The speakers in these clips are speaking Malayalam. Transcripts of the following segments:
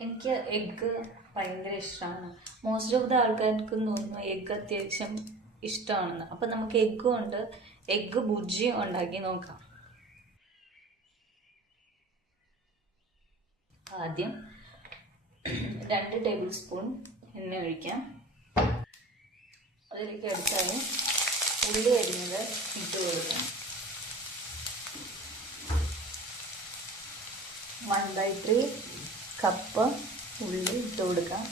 എനിക്ക് എഗ്ഗ് ഭയങ്കര ഇഷ്ടമാണ് മോസ്റ്റ് ഓഫ് ദ ആൾക്കാർക്ക് തോന്നുന്നു എഗ്ഗ് അത്യാവശ്യം ഇഷ്ടമാണെന്ന് അപ്പം നമുക്ക് എഗ്ഗ് കൊണ്ട് എഗ്ഗ് ബുജ്ജി ഉണ്ടാക്കി നോക്കാം. ആദ്യം രണ്ട് ടേബിൾ സ്പൂൺ എണ്ണ ഒഴിക്കാം. അതിലേക്ക് അടുത്തായി ഉള്ളി അരിഞ്ഞത് ഇട്ട് കൊടുക്കാം. വൺ ബൈ ത്രീ കപ്പ് ഉള്ളി ഇട്ട് കൊടുക്കാം.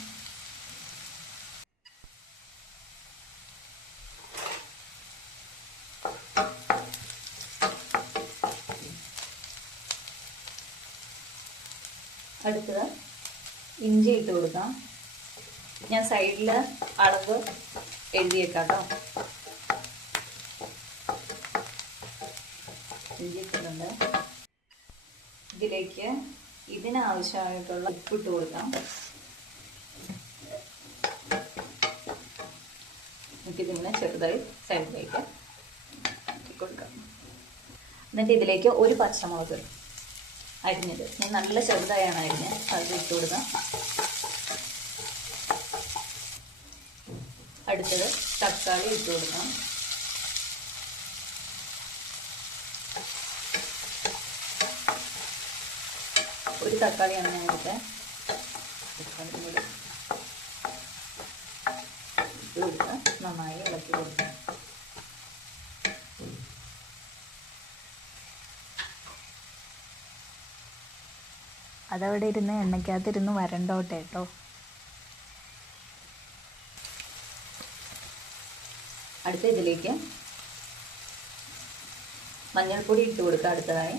അടുത്തത് ഇഞ്ചി ഇട്ട് കൊടുക്കാം. ഞാൻ സൈഡിൽ അളവ് എഴുതിയേക്കാം കേട്ടോ ഇഞ്ചി ഇട്ടിട്ടുണ്ട്. ഇതിലേക്ക് ഇതിനാവശ്യമായിട്ടുള്ള ഉപ്പിട്ട് കൊടുക്കാം. നമുക്കിതിങ്ങനെ ചെറുതായി സൈഡിലേക്ക് കൊടുക്കാം. എന്നിട്ട് ഇതിലേക്ക് ഒരു പച്ചമുളക് അരിഞ്ഞത്. ഞാൻ നല്ല ചെറുതായാണ് അരിഞ്ഞത് അത് ഇട്ട് കൊടുക്കാം. അടുത്തത് തക്കാളി ഇട്ട് കൊടുക്കാം. ഒരു തക്കാളിയാണ് ഞാൻ തക്കാളി കൂടി ഇട്ട് കൊടുക്കുക നന്നായി ഇളക്കി കൊടുക്കുക അതവിടെ ഇരുന്ന് എണ്ണയ്ക്കകത്തിരുന്ന് വരണ്ടോട്ടെ കേട്ടോ അടുത്ത ഇതിലേക്ക് മഞ്ഞൾപ്പൊടി ഇട്ട് കൊടുക്കുക അടുത്തതായി.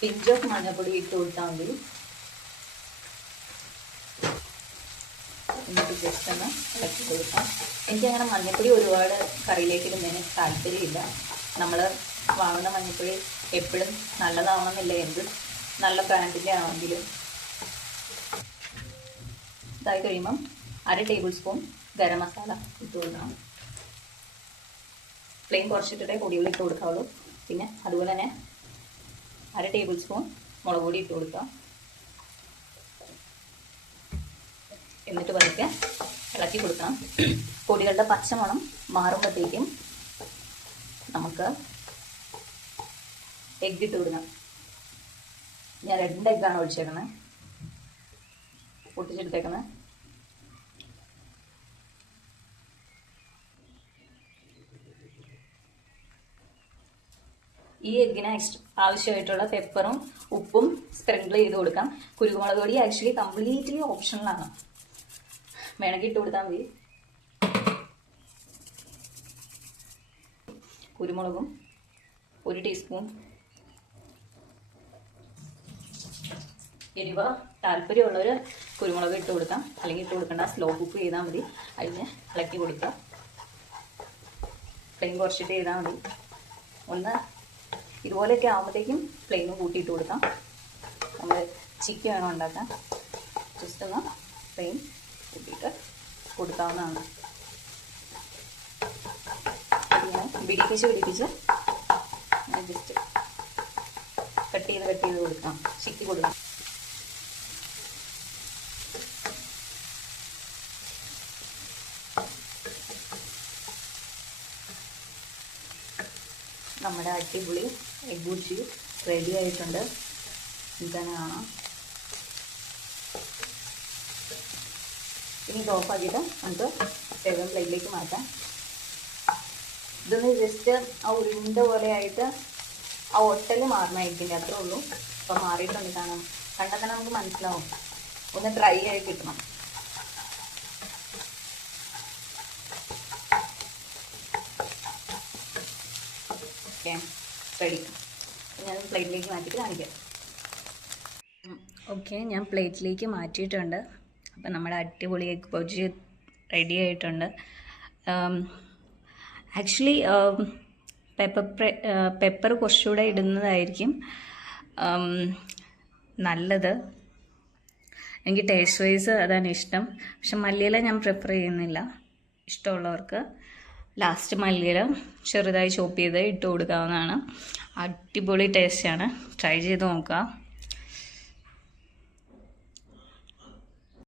പിഞ്ച് ഓഫ് മഞ്ഞപ്പൊടി ഇട്ട് കൊടുത്താൽ മതി. എന്നിട്ട് ജസ്റ്റ് ഒന്ന് ഇളക്കി കൊടുക്കാം. എനിക്കങ്ങനെ മഞ്ഞൾപ്പൊടി ഒരുപാട് കറിയിലേക്ക് ഇടുന്നതിന് താല്പര്യമില്ല. നമ്മൾ വാങ്ങുന്ന മഞ്ഞൾപ്പൊടി എപ്പോഴും നല്ലതാവണമെന്നില്ല. എന്ത് നല്ല ബ്രാൻഡിന്റെ ആണെങ്കിലും. ഇതായി കഴിയുമ്പം അര ടേബിൾ സ്പൂൺ ഗരം മസാല ഇട്ട് കൊടുക്കണം. പ്ലെയിൻ കുറച്ചിട്ടിട്ടേ പൊടികൾ ഇട്ട് കൊടുക്കാവുള്ളൂ. പിന്നെ അതുപോലെ തന്നെ അര ടേബിൾ സ്പൂൺ മുളക് പൊടി ഇട്ട് കൊടുക്കുക എന്നിട്ട് പതുക്കെ ഇളക്കി കൊടുക്കണം. പൊടികളുടെ പച്ചമണം മാറുമ്പോഴത്തേക്കും നമുക്ക് എഗ് ഇട്ട് കൊടുക്കണം ഞാൻ രണ്ട് എഗ്ഗാണ് ഒഴിച്ചേക്കുന്നത് പൊട്ടിച്ചെടുത്തേക്കുന്നത് ഈ എഗ്ഗിന് ആവശ്യമായിട്ടുള്ള പെപ്പറും ഉപ്പും സ്പ്രിങ്കിൾ ചെയ്ത് കൊടുക്കാം. കുരുമുളക് പൊടി ആക്ച്വലി കംപ്ലീറ്റ്ലി ഓപ്ഷണലാണ് വേണമെങ്കിൽ ഇട്ട് കൊടുത്താൽ മതി. കുരുമുളകും ഒരു ടീസ്പൂൺ എരിവ താല്പര്യമുള്ളവർ കുരുമുളക് ഇട്ട് കൊടുക്കാം. അല്ലെങ്കിൽ ഇട്ട് കൊടുക്കണ്ട സ്ലോ കുക്ക് ചെയ്താൽ മതി. അതിന് ഇളക്കി കൊടുക്കാം. ഫ്ലെയിം കുറച്ചിട്ട് ചെയ്താൽ മതി. ഒന്ന് ഇതുപോലെയൊക്കെ ആകുമ്പോഴത്തേക്കും ഫ്ലെയിം കൂട്ടിയിട്ട് കൊടുക്കാം. നമ്മൾ ചിക്കൻ വേണം ഉണ്ടാക്കാൻ? ജസ്റ്റ് ഒന്ന് ഫ്ലെയിം കൂട്ടിയിട്ട് കൊടുക്കാവുന്നതാണ്. പിടിപ്പിച്ച് പിടിപ്പിച്ച് ജസ്റ്റ് കട്ട് ചെയ്ത് കട്ട് ചെയ്ത് കൊടുക്കാം. ചിക്കി കൊടുക്കാം. നമ്മുടെ അടിപൊളി എഗ് ബുഷി റെഡി ആയിട്ടുണ്ട്. തന്നെ കാണാം. ഇനി ഇത് ഓഫാക്കിയിട്ട് നമുക്ക് സെവൻ പ്ലേറ്റിലേക്ക് മാറ്റാം. ഇതൊന്ന് ജസ്റ്റ് ആ ഉരുണ്ട പോലെ ആയിട്ട് ആ ഒട്ടൽ മാറണമായിരിക്കില്ല അത്രേ ഉള്ളൂ. അപ്പം മാറിയിട്ടുണ്ട് കാണാം. കണ്ടാൽ തന്നെ നമുക്ക് മനസ്സിലാവും. ഒന്ന് ഡ്രൈ ആയി കിട്ടണം. ഓക്കെ റെഡി ഞാൻ പ്ലേറ്റിലേക്ക് മാറ്റിയിട്ട് കാണിക്കാം. ഓക്കെ ഞാൻ പ്ലേറ്റിലേക്ക് മാറ്റിയിട്ടുണ്ട്. അപ്പം നമ്മുടെ അടിപൊളി എഗ് ബജി റെഡി ആയിട്ടുണ്ട്. ആക്ച്വലി പെപ്പർ പെപ്പർ കുറച്ചുകൂടെ ഇടുന്നതായിരിക്കും. നല്ലത്. എനിക്ക് ടേസ്റ്റ് വൈസ് അതാണ് ഇഷ്ടം. പക്ഷെ മല്ലിയില ഞാൻ പ്രിഫർ ചെയ്യുന്നില്ല. ഇഷ്ടമുള്ളവർക്ക്. ലാസ്റ്റ് മല്ലിയില ചെറുതായി ചോപ്പ് ചെയ്ത് ഇട്ട് കൊടുക്കാവുന്നതാണ്. അടിപൊളി ടേസ്റ്റാണ് ട്രൈ ചെയ്ത് നോക്കുക.